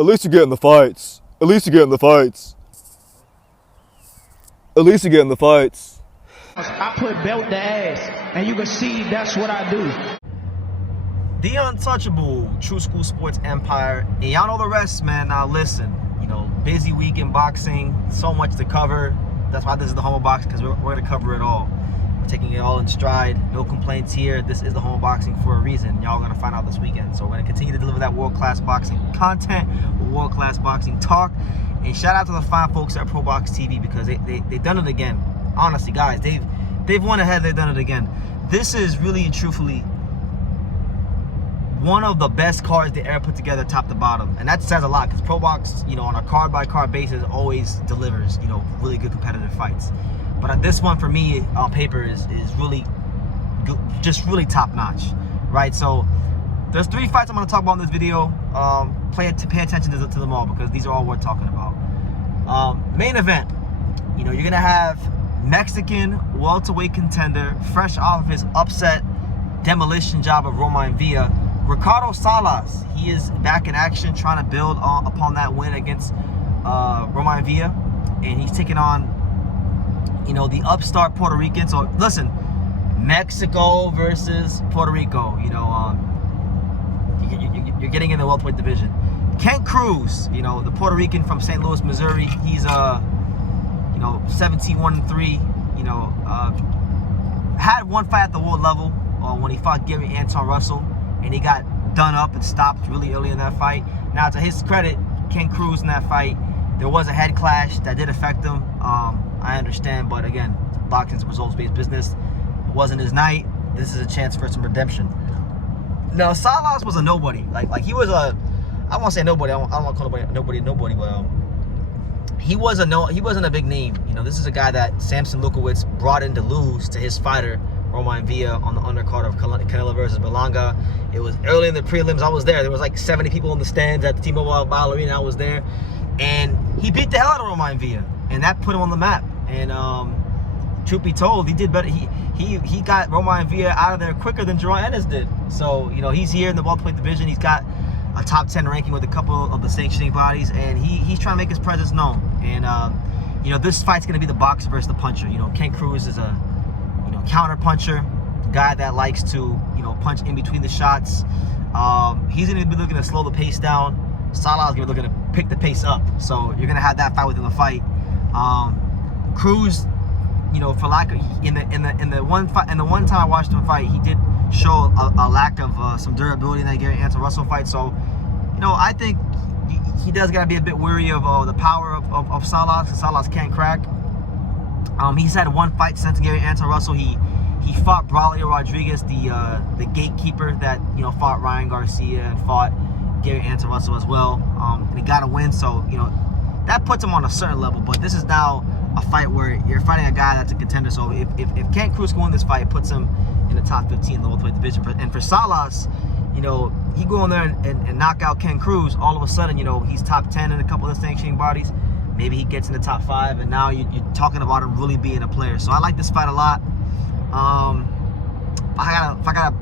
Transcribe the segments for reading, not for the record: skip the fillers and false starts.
At least you get in the fights. At least you get in the fights. At least you get in the fights. I put belt to ass, and you can see that's what I do. The untouchable True School Sports Empire. And y'all know the rest, man. Now listen, you know, busy week in boxing, so much to cover. That's why this is the home of boxing, because we're going to cover it all. We're taking it all in stride. No complaints here. This is the home of boxing for a reason. Y'all are going to find out this weekend. So we're going to continue to deliver that world-class boxing content, world-class boxing talk. And shout out to the fine folks at ProBox TV, because they've done it again. Honestly, guys, they've went ahead. They've done it again. This is really and truthfully one of the best cards they ever put together, top to bottom, and that says a lot, because ProBox, you know, on a card-by-card basis, always delivers, you know, really good competitive fights. But this one for me on paper is really good, just really top notch, right? So there's 3 fights I'm going to talk about in this video. Pay attention to them all, because these are all worth talking about. Main event, you know, you're gonna have Mexican welterweight contender, fresh off of his upset demolition job of Romain Villa, Ricardo Salas. He is back in action, trying to build upon that win against Romain Villa, and he's taking on, you know, the upstart Puerto Rican. So listen, Mexico versus Puerto Rico. You know, you're getting in the welterweight division. Cruz, you know, the Puerto Rican from St. Louis, Missouri. He's you know, 17-1-3. You know, had one fight at the world level when he fought Gary Anton Russell, and he got done up and stopped really early in that fight. Now, to his credit, Cruz in that fight, there was a head clash that did affect him. I understand, but again, boxing's a results-based business. It wasn't his night. This is a chance for some redemption. Now, Salas was a nobody. Like he was a, I won't say nobody. I don't want to call nobody, but he wasn't a big name. You know, this is a guy that Samson Lukowicz brought in to lose to his fighter Romain Villa on the undercard of Canelo versus Berlanga. It was early in the prelims. I was there. There was like 70 people in the stands at the T-Mobile Arena. I was there, and he beat the hell out of Romain Villa, and that put him on the map. And truth be told, he did better. He got Romain Villa out of there quicker than Jerron Ennis did. So, you know, he's here in the welterweight division. He's got a top 10 ranking with a couple of the sanctioning bodies, and he's trying to make his presence known. And you know, this fight's gonna be the boxer versus the puncher. You know, Cruz is a, you know, counter puncher, guy that likes to, you know, punch in between the shots. He's gonna be looking to slow the pace down. Salas is gonna be looking to pick the pace up. So you're gonna have that fight within the fight. Cruz, you know, for lack of, in the one time I watched him fight, he did show a lack of some durability in that Gary Anton Russell fight. So, you know, I think he does gotta be a bit weary of the power of Salas. Salas can't crack. He's had one fight since Gary Anton Russell. He fought Braulio Rodriguez, the gatekeeper that, you know, fought Ryan Garcia and fought Gary Anton Russell as well. And he got a win. So, you know, that puts him on a certain level. But this is now a fight where you're fighting a guy that's a contender. So if Cruz can win this fight, it puts him in the top 15 in the welterweight division. And for Salas, you know, he go in there and knock out Cruz, all of a sudden, you know, he's top 10 in a couple of the sanctioning bodies. Maybe he gets in the top 5, and now you're talking about him really being a player. So I like this fight a lot. If I gotta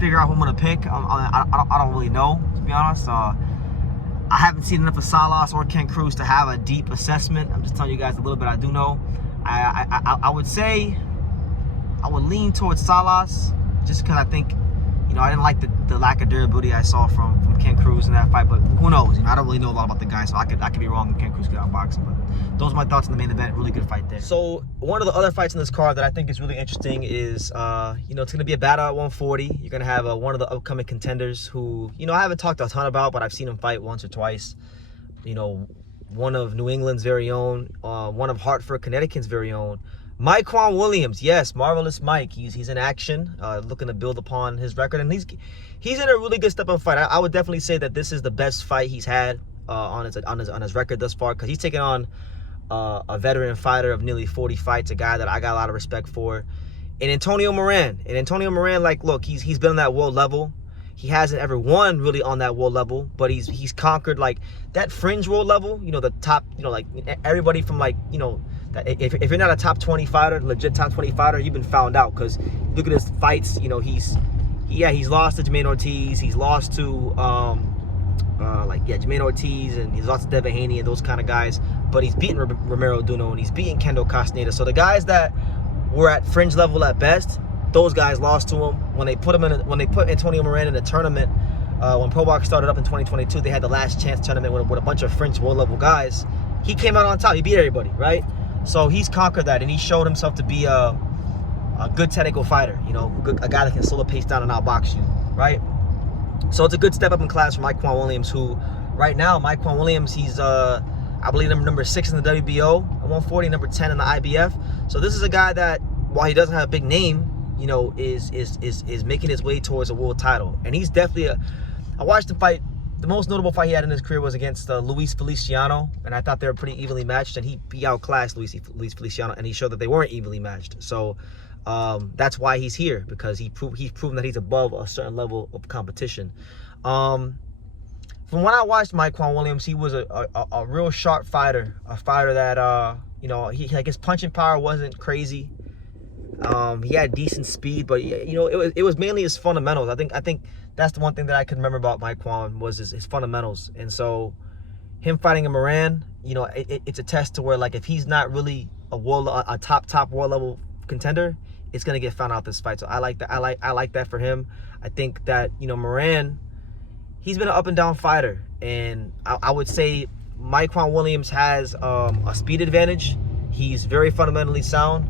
figure out who I'm gonna pick, I don't really know, to be honest. I haven't seen enough of Salas or Cruz to have a deep assessment. I'm just telling you guys a little bit I do know. I would say I would lean towards Salas, just because I think, you know, I didn't like the lack of durability I saw from Cruz in that fight. But who knows? You know, I don't really know a lot about the guy, so I could be wrong and Cruz could outbox him. But those are my thoughts on the main event. Really good fight there. So one of the other fights in this card that I think is really interesting is, you know, it's going to be a battle at 140. You're going to have one of the upcoming contenders who, you know, I haven't talked a ton about, but I've seen him fight once or twice. You know, one of New England's very own, one of Hartford, Connecticut's very own, Mykquan Wiliams. Yes, Marvelous Mike. He's in action, looking to build upon his record, and he's in a really good step-up fight. I would definitely say that this is the best fight he's had on his record thus far, because he's taking on a veteran fighter of nearly 40 fights, a guy that I got a lot of respect for, and Antonio Moran. And Antonio Moran, like, look, he's been on that world level. He hasn't ever won really on that world level, but he's conquered like that fringe world level. You know, the top. You know, like everybody from, like, you know. If you're not a top 20 fighter, legit top 20 fighter, you've been found out, because look at his fights. You know, he's lost to Jermaine Ortiz. He's lost to Jermaine Ortiz, and he's lost to Devin Haney and those kind of guys. But he's beaten Romero Duno, and he's beaten Kendall Castaneda. So the guys that were at fringe level at best, those guys lost to him. When they put Antonio Moran in a tournament, when ProBox started up in 2022, they had the last chance tournament with a bunch of fringe world level guys. He came out on top. He beat everybody, right? So he's conquered that, and he showed himself to be a good technical fighter. You know, a guy that can slow the pace down and outbox you, right? So it's a good step up in class for Mykquan Williams, who right now, Mykquan Williams, he's I believe number 6 in the WBO at 140, number 10 in the IBF. So this is a guy that, while he doesn't have a big name, you know, is making his way towards a world title. And he's definitely I watched him fight. The most notable fight he had in his career was against Luis Feliciano, and I thought they were pretty evenly matched, and he outclassed Luis Feliciano, and he showed that they weren't evenly matched. So that's why he's here, because he's proven that he's above a certain level of competition. From when I watched Mykquan Williams, he was a real sharp fighter, a fighter that you know, his punching power wasn't crazy. He had decent speed, but you know, it was mainly his fundamentals. I think that's the one thing that I can remember about Mykquan was his fundamentals. And so him fighting a Moran, you know, it's a test to where, like, if he's not really a top world level contender, it's gonna get found out this fight. So I like that. I like that for him. I think that, you know, Moran, he's been an up and down fighter, and I would say Mykquan Williams has a speed advantage. He's very fundamentally sound.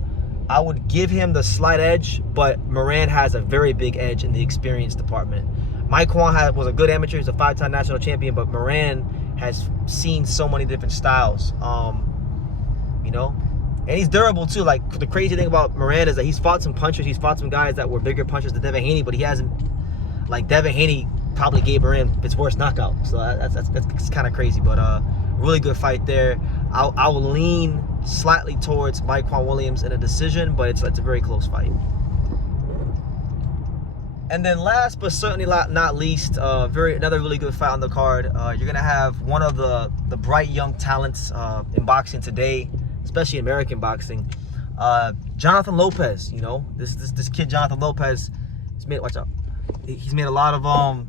I would give him the slight edge, but Moran has a very big edge in the experience department. Mykquan was a good amateur. He's a 5-time national champion, but Moran has seen so many different styles, you know? And he's durable, too. Like, the crazy thing about Moran is that he's fought some punchers. He's fought some guys that were bigger punchers than Devin Haney, but he hasn't, like, Devin Haney probably gave Moran his worst knockout. So that's kind of crazy, but really good fight there. I will lean slightly towards Mykquan Williams in a decision, but it's a very close fight. And then last but certainly not least, another really good fight on the card. You're gonna have one of the bright young talents in boxing today, especially American boxing, Jonathan Lopez. You know, this kid Jonathan Lopez, he's made a lot of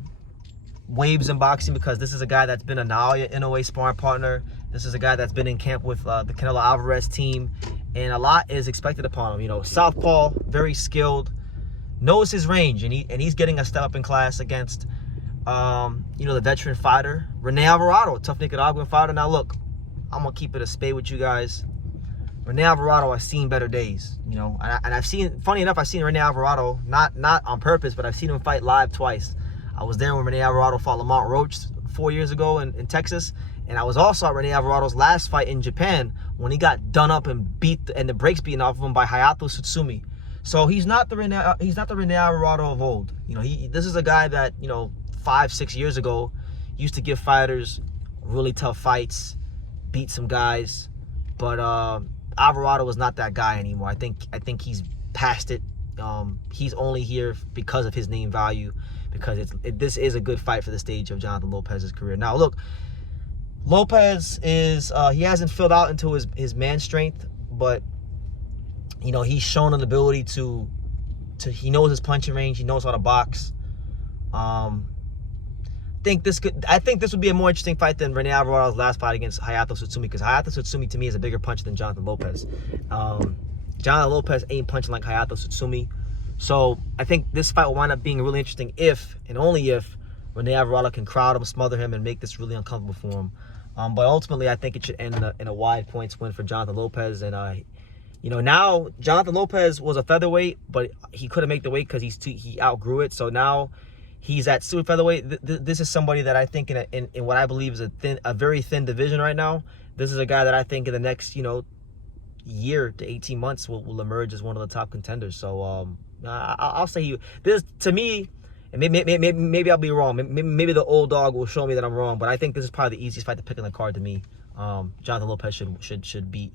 waves in boxing, because this is a guy that's been a Naoya Inoue sparring partner. This is a guy that's been in camp with the Canelo Alvarez team, and a lot is expected upon him. You know, southpaw, very skilled, knows his range, and he's getting a step up in class against, you know, the veteran fighter Rene Alvarado, a tough Nicaraguan fighter. Now look, I'm gonna keep it a spade with you guys. Rene Alvarado, I've seen better days, you know, and I've seen, funny enough, I've seen Rene Alvarado not on purpose, but I've seen him fight live twice. I was there when Rene Alvarado fought Lamont Roach 4 years ago in Texas. And I was also at Rene Alvarado's last fight in Japan when he got done up and the brakes beaten off of him by Hayato Tsutsumi. So he's not the Rene Alvarado of old. You know, this is a guy that, you know, 5-6 years ago used to give fighters really tough fights, beat some guys. But Alvarado is not that guy anymore. I think he's past it. He's only here because of his name value, because this is a good fight for the stage of Jonathan Lopez's career. Now look, Lopez is he hasn't filled out into his man strength, but you know, he's shown an ability to he knows his punching range, he knows how to box. I think this would be a more interesting fight than Rene Alvarado's last fight against Hayato Tsutsumi, because Hayato Tsutsumi to me is a bigger puncher than Jonathan Lopez. Jonathan Lopez ain't punching like Hayato Tsutsumi. So I think this fight will wind up being really interesting if, and only if, Rene Alvarado can crowd him, smother him, and make this really uncomfortable for him. But ultimately, I think it should end in a wide points win for Jonathan Lopez. And you know, now Jonathan Lopez was a featherweight, but he couldn't make the weight because he outgrew it. So now he's at super featherweight. This is somebody that I think in what I believe is a very thin division right now. This is a guy that I think in the next, you know, year to 18 months will emerge as one of the top contenders. So I'll say this to me. And maybe I'll be wrong. Maybe the old dog will show me that I'm wrong. But I think this is probably the easiest fight to pick on the card to me. Jonathan Lopez should beat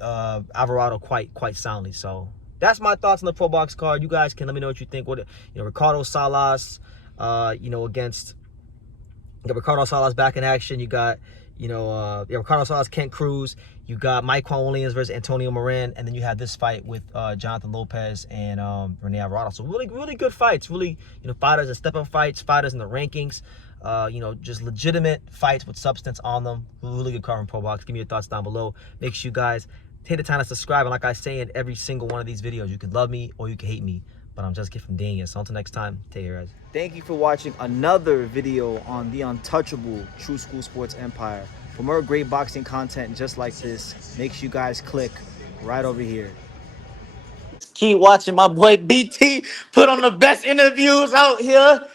Alvarado quite soundly. So that's my thoughts on the ProBox card. You guys can let me know what you think. What, you know, Ricardo Salas, you know, against Ricardo Salas back in action. You got Ricardo Salas, Cruz. You got Mykquan Wiliams versus Antonio Moran, and then you have this fight with Jonathan Lopez and Rene Alvarado. So really good fights. Really, fighters that step up fights, fighters in the rankings. Just legitimate fights with substance on them. Really good card from ProBox. Give me your thoughts down below. Make sure you guys take the time to subscribe. And like I say in every single one of these videos, you can love me or you can hate me, but I'm just a kid from Dania. So until next time, take care, guys. Thank you for watching another video on the untouchable True School Sports Empire. For more great boxing content just like this, make sure you guys click right over here. Keep watching my boy BT put on the best interviews out here.